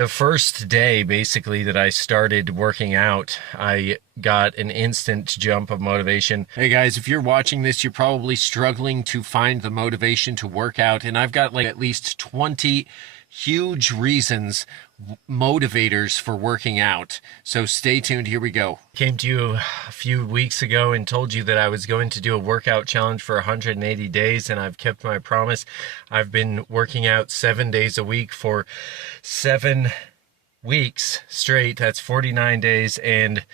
The first day, basically, that I started working out, I got an instant jump of motivation. Hey guys, if you're watching this, you're probably struggling to find the motivation to work out, and I've got like at least 20 huge reasons, motivators for working out. So stay tuned, here we go. Came to you a few weeks ago and told you that I was going to do a workout challenge for 180 days, and I've kept my promise. I've been working out 7 days a week for 7 weeks straight. That's 49 days, and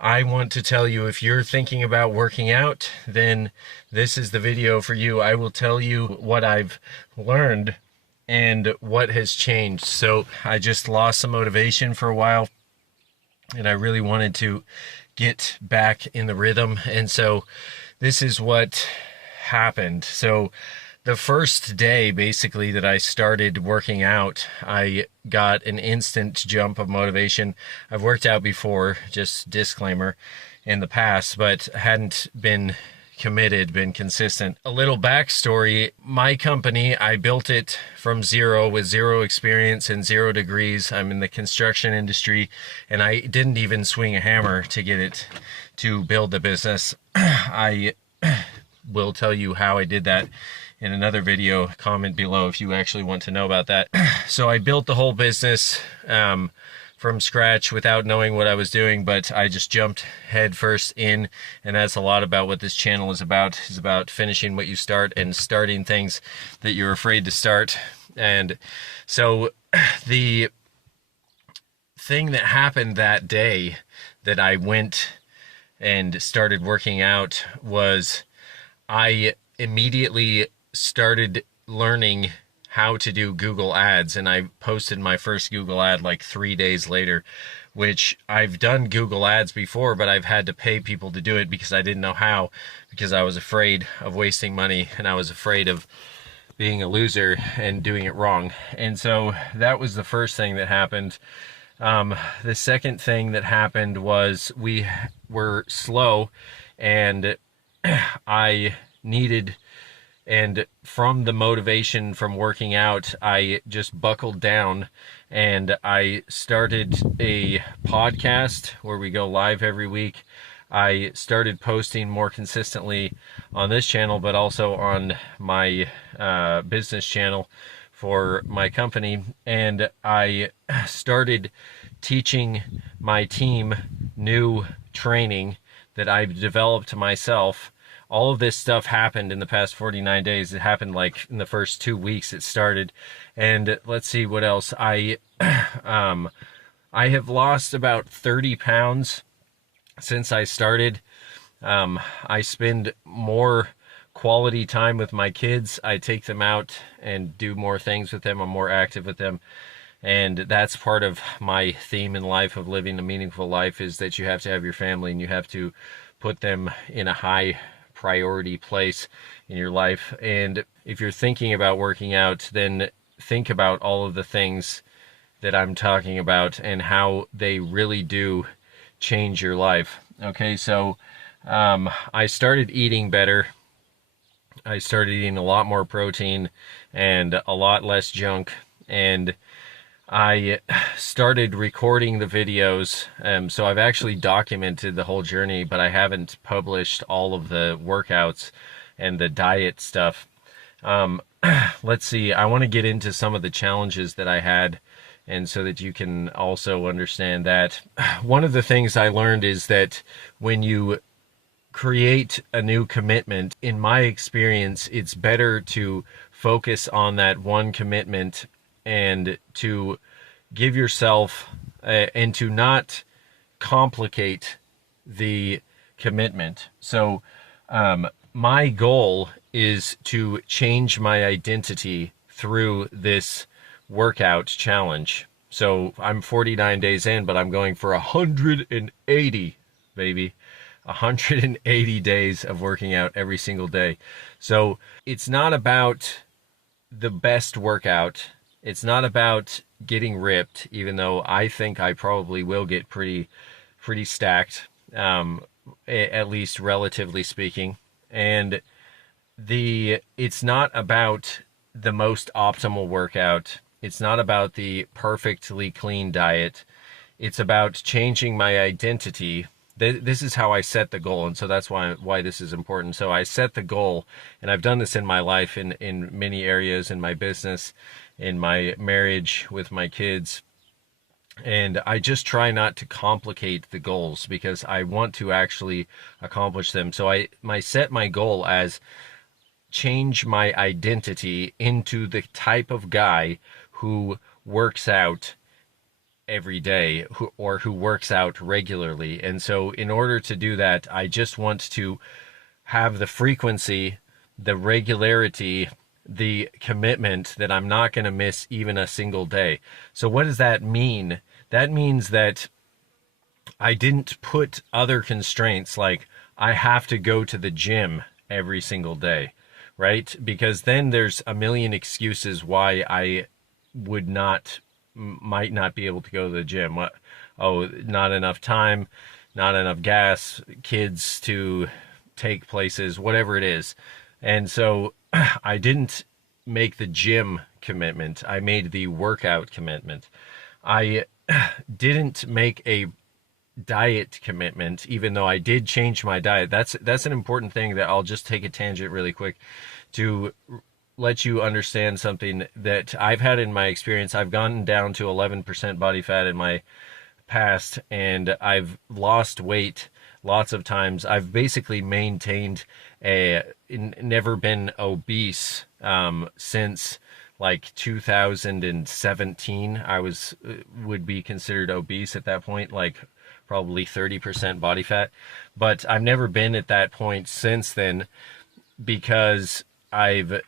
I want to tell you, if you're thinking about working out, then this is the video for you. I will tell you what I've learned and what has changed. So I just lost some motivation for a while, and I really wanted to get back in the rhythm. And so this is what happened. So the first day, basically, that I started working out, I got an instant jump of motivation. I've worked out before, just disclaimer, in the past, but hadn't been committed, been consistent. A little backstory: my company, I built it from zero with zero experience and 0 degrees. I'm in the construction industry, and I didn't even swing a hammer to get it to build the business. I will tell you how I did that in another video. Comment below if you actually want to know about that. So I built the whole business from scratch without knowing what I was doing, but I just jumped head first in, and that's a lot about what this channel is about finishing what you start and starting things that you're afraid to start. And so the thing that happened that day that I went and started working out was I immediately started learning how to do Google Ads, and I posted my first Google ad like 3 days later, which I've done Google Ads before, but I've had to pay people to do it because I didn't know how, because I was afraid of wasting money and I was afraid of being a loser and doing it wrong. And so that was the first thing that happened. The second thing that happened was we were slow, and I needed, and from the motivation from working out, I just buckled down and I started a podcast where we go live every week. I started posting more consistently on this channel, but also on my business channel for my company. And I started teaching my team new training that I've developed myself. All of this stuff happened in the past 49 days. It happened like in the first 2 weeks it started. And let's see what else. I have lost about 30 pounds since I started. I spend more quality time with my kids. I take them out and do more things with them. I'm more active with them. And that's part of my theme in life of living a meaningful life, is that you have to have your family and you have to put them in a high priority place in your life. And if you're thinking about working out, then think about all of the things that I'm talking about and how they really do change your life. Okay, so I started eating better. I started eating a lot more protein and a lot less junk, and I started recording the videos. So I've actually documented the whole journey, but I haven't published all of the workouts and the diet stuff. Let's see, I want to get into some of the challenges that I had, and so that you can also understand that. One of the things I learned is that when you create a new commitment, in my experience, it's better to focus on that one commitment and to give yourself and to not complicate the commitment. So my goal is to change my identity through this workout challenge. So I'm 49 days in, but I'm going for 180, baby. 180 days of working out every single day. So it's not about the best workout. It's not about getting ripped, even though I think I probably will get pretty stacked, at least relatively speaking. And it's not about the most optimal workout. It's not about the perfectly clean diet. It's about changing my identity. This is how I set the goal, and so that's why this is important. So I set the goal, and I've done this in my life in many areas, in my business, in my marriage, with my kids. And I just try not to complicate the goals because I want to actually accomplish them. So I set my goal as change my identity into the type of guy who works out every day, who works out regularly. And so in order to do that, I just want to have the frequency, the regularity, the commitment that I'm not going to miss even a single day. So what does that mean? That means that I didn't put other constraints like I have to go to the gym every single day, right? Because then there's a million excuses why I might not be able to go to the gym. Oh, not enough time, not enough gas, kids to take places, whatever it is. And so I didn't make the gym commitment. I made the workout commitment. I didn't make a diet commitment, even though I did change my diet. That's an important thing that I'll just take a tangent really quick to let you understand something that I've had in my experience. I've gone down to 11% body fat in my past, and I've lost weight lots of times. I've basically maintained never been obese since like 2017. I would be considered obese at that point, like probably 30% body fat. But I've never been at that point since then because I've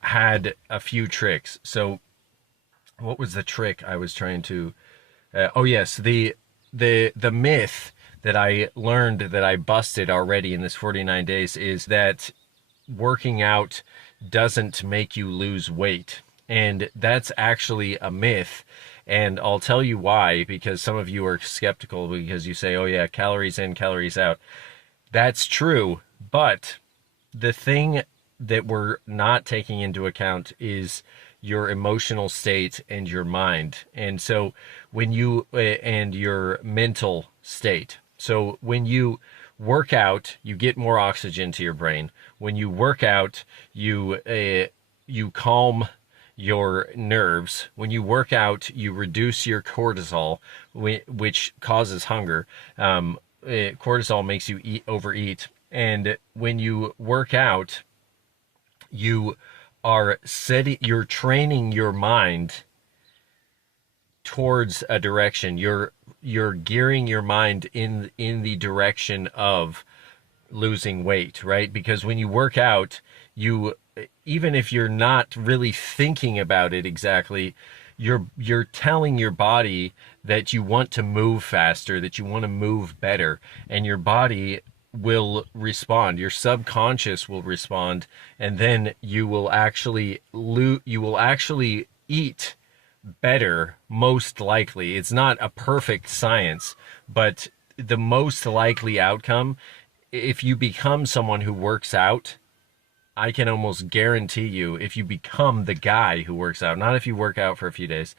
had a few tricks. So what was the trick I was trying to oh yes, the myth that I learned, that I busted already in this 49 days, is that working out doesn't make you lose weight. And that's actually a myth. And I'll tell you why, because some of you are skeptical because you say, oh yeah, calories in, calories out. That's true. But the thing that we're not taking into account is your emotional state and your mind. And so when you, and your mental state. So when you work out, you get more oxygen to your brain. When you work out, you calm your nerves. When you work out, you reduce your cortisol, which causes hunger. Cortisol makes you overeat. And when you work out, you're training your mind towards a direction. You're gearing your mind in the direction of losing weight, right? Because when you work out, even if you're not really thinking about it exactly, you're telling your body that you want to move faster, that you want to move better, and your body will respond. Your subconscious will respond, and then you will actually eat better, most likely. It's not a perfect science, but the most likely outcome, if you become someone who works out, I can almost guarantee you, if you become the guy who works out, not if you work out for a few days,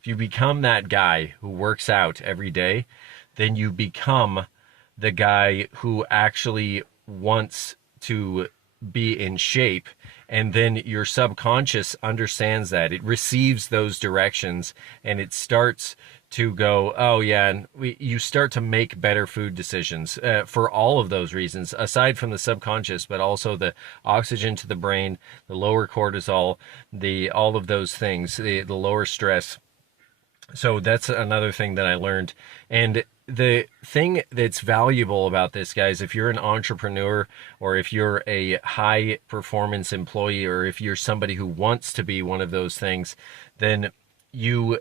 if you become that guy who works out every day, then you become the guy who actually wants to be in shape. And then your subconscious understands that. It receives those directions and it starts to go, oh yeah, and you start to make better food decisions for all of those reasons, aside from the subconscious, but also the oxygen to the brain, the lower cortisol, all of those things, the lower stress. So that's another thing that I learned. And the thing that's valuable about this, guys, if you're an entrepreneur or if you're a high performance employee or if you're somebody who wants to be one of those things, then you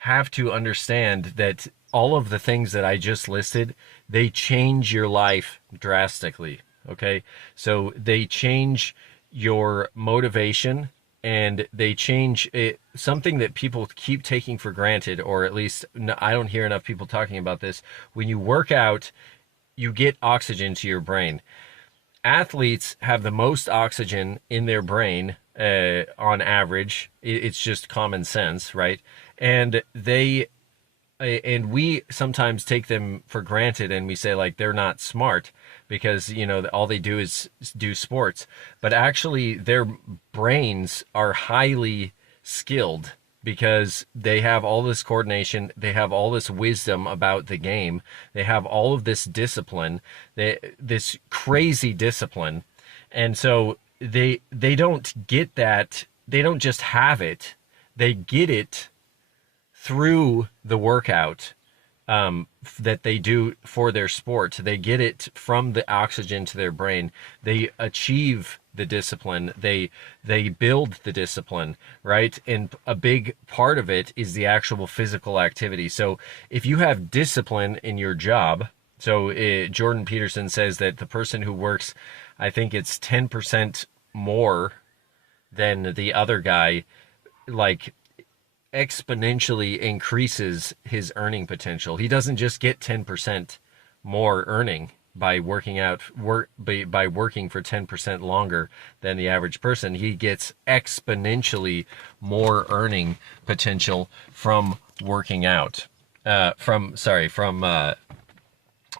have to understand that all of the things that I just listed, they change your life drastically. Okay. So they change your motivation, and they change something that people keep taking for granted, or at least I don't hear enough people talking about this. When you work out, you get oxygen to your brain. Athletes have the most oxygen in their brain on average. It's just common sense, right? And and we sometimes take them for granted, and we say like they're not smart because all they do is do sports, but actually their brains are highly skilled because they have all this coordination, they have all this wisdom about the game, they have all of this discipline, this crazy discipline. And so they don't get that, they don't just have it, they get it through the workout that they do for their sport. They get it from the oxygen to their brain. They achieve the discipline. They build the discipline, right? And a big part of it is the actual physical activity. So if you have discipline in your job, so Jordan Peterson says that the person who works, I think it's 10% more than the other guy, like exponentially increases his earning potential. He doesn't just get 10% more earning by working out, by working for 10% longer than the average person. He gets exponentially more earning potential from working out. From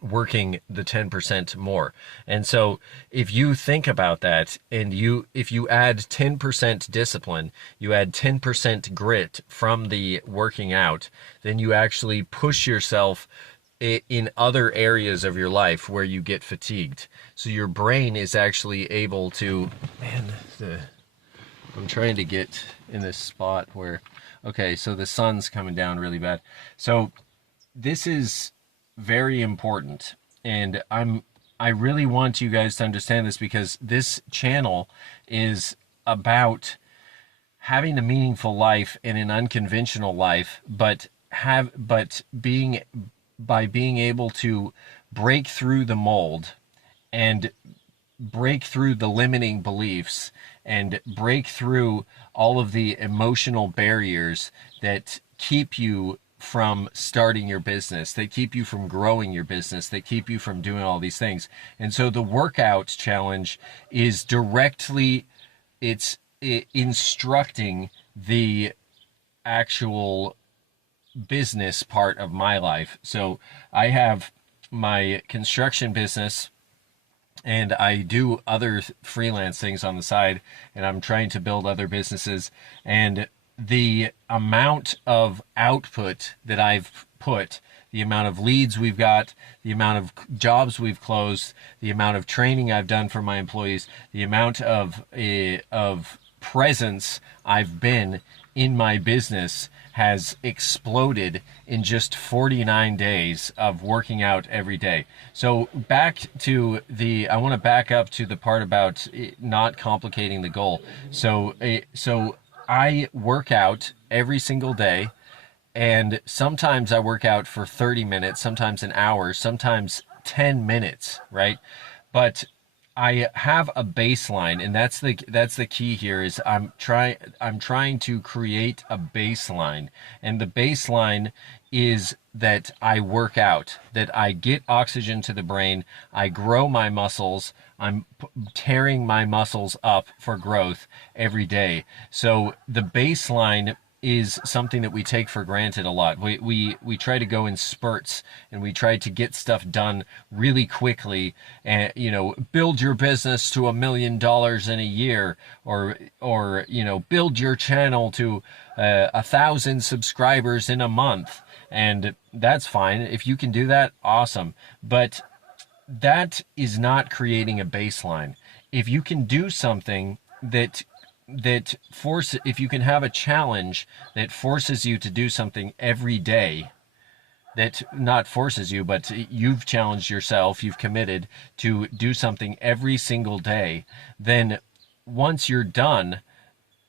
working the 10% more. And so if you think about that, and if you add 10% discipline, you add 10% grit from the working out, then you actually push yourself in other areas of your life where you get fatigued. So your brain is actually able to, I'm trying to get in this spot where, okay, so the sun's coming down really bad. So this is very important, and I really want you guys to understand this, because this channel is about having a meaningful life and an unconventional life, but being able to break through the mold and break through the limiting beliefs and break through all of the emotional barriers that keep you from starting your business, that keep you from growing your business, that keep you from doing all these things. And so the workout challenge is directly, it's instructing the actual business part of my life. So I have my construction business, and I do other freelance things on the side, and I'm trying to build other businesses. And the amount of output that I've put, the amount of leads we've got, the amount of jobs we've closed, the amount of training I've done for my employees, the amount of presence I've been in my business has exploded in just 49 days of working out every day. So I want to back up to the part about not complicating the goal. So I work out every single day, and sometimes I work out for 30 minutes, sometimes an hour, sometimes 10 minutes, right? But I have a baseline, and that's the key here. Is I'm trying to create a baseline, and the baseline is that I work out, that I get oxygen to the brain, I grow my muscles, I'm tearing my muscles up for growth every day. So the baseline is something that we take for granted a lot. We try to go in spurts, and we try to get stuff done really quickly, and build your business to $1 million in a year, or build your channel to 1,000 subscribers in a month. And that's fine. If you can do that, awesome. But that is not creating a baseline. If you can do something if you can have a challenge that forces you to do something every day, that not forces you, but you've challenged yourself, you've committed to do something every single day, then once you're done,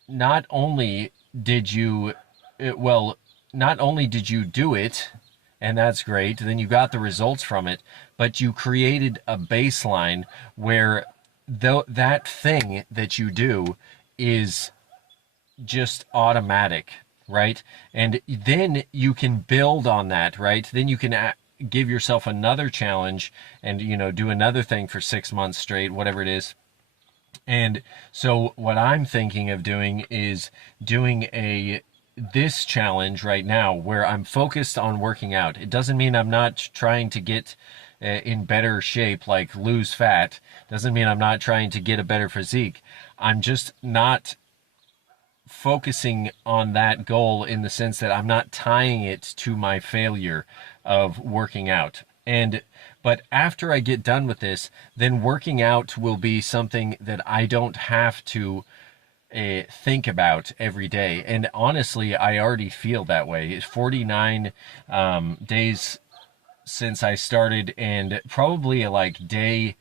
not only did you do it, and that's great, then you got the results from it, but you created a baseline where that thing that you do is just automatic, right? And then you can build on that, right? Then you can give yourself another challenge and do another thing for 6 months straight, whatever it is. And so what I'm thinking of doing is doing this challenge right now where I'm focused on working out. It doesn't mean I'm not trying to get in better shape, like lose fat. Doesn't mean I'm not trying to get a better physique. I'm just not focusing on that goal in the sense that I'm not tying it to my failure of working out. But after I get done with this, then working out will be something that I don't have to think about every day. And honestly, I already feel that way. It's 49 days since I started, and probably like day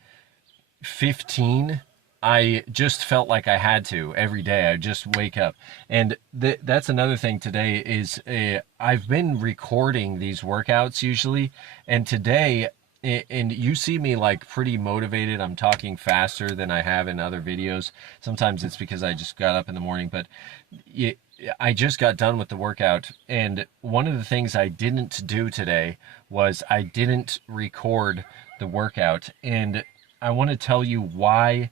15, I just felt like I had to every day. I just wake up. And that's another thing today is I've been recording these workouts usually. And today, and you see me like pretty motivated. I'm talking faster than I have in other videos. Sometimes it's because I just got up in the morning, but I just got done with the workout. And one of the things I didn't do today was I didn't record the workout. And I want to tell you why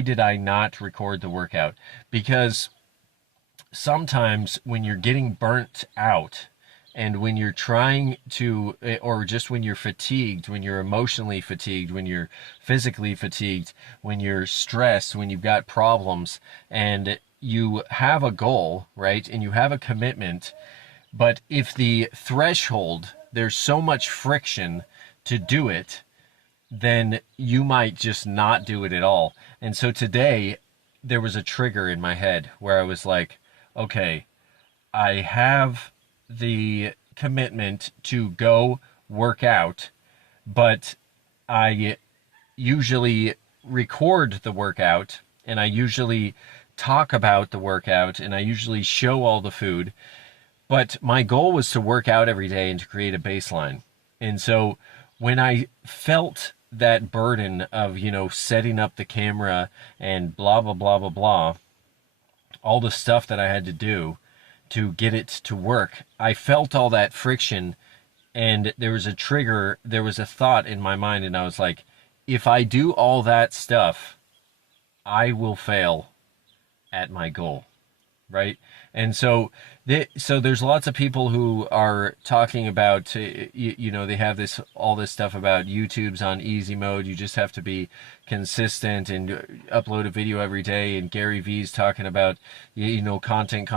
did I not record the workout? Because sometimes when you're getting burnt out and when you're trying to, or just when you're fatigued, when you're emotionally fatigued, when you're physically fatigued, when you're stressed, when you've got problems and you have a goal, right? And you have a commitment, but if the threshold, there's so much friction to do it, then you might just not do it at all. And so today there was a trigger in my head where I was like, okay, I have the commitment to go work out, but I usually record the workout and I usually talk about the workout and I usually show all the food. But my goal was to work out every day and to create a baseline. And so when I felt that burden of, setting up the camera and blah, blah, blah, blah, blah, all the stuff that I had to do to get it to work, I felt all that friction and there was a trigger, there was a thought in my mind, and I was like, if I do all that stuff, I will fail at my goal. Right. And so there's lots of people who are talking about, they have all this stuff about YouTube's on easy mode. You just have to be consistent and upload a video every day. And Gary Vee's talking about, content,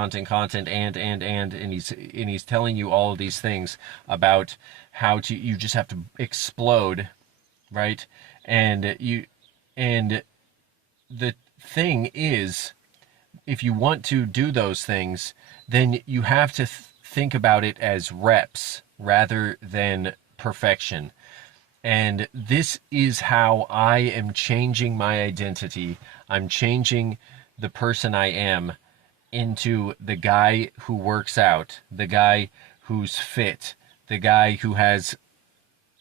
and he's telling you all of these things about how you just have to explode. Right. And the thing is, if you want to do those things, then you have to think about it as reps rather than perfection. And this is how I am changing my identity. I'm changing the person I am into the guy who works out, the guy who's fit, the guy who has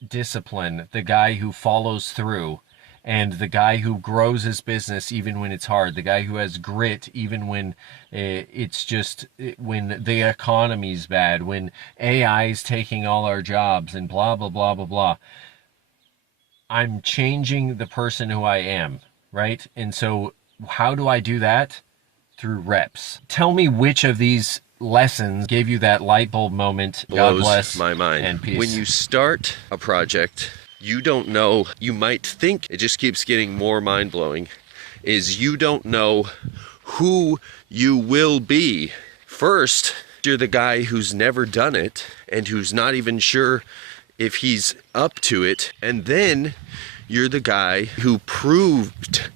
discipline, the guy who follows through, and the guy who grows his business even when it's hard, the guy who has grit even when when the economy's bad, when AI is taking all our jobs and blah, blah, blah, blah, blah. I'm changing the person who I am, right? And so how do I do that? Through reps. Tell me which of these lessons gave you that light bulb moment. God bless. My mind. And peace. When you start a project, you don't know, you might think, it just keeps getting more mind-blowing, is you don't know who you will be. First, you're the guy who's never done it and who's not even sure if he's up to it. And then you're the guy who proved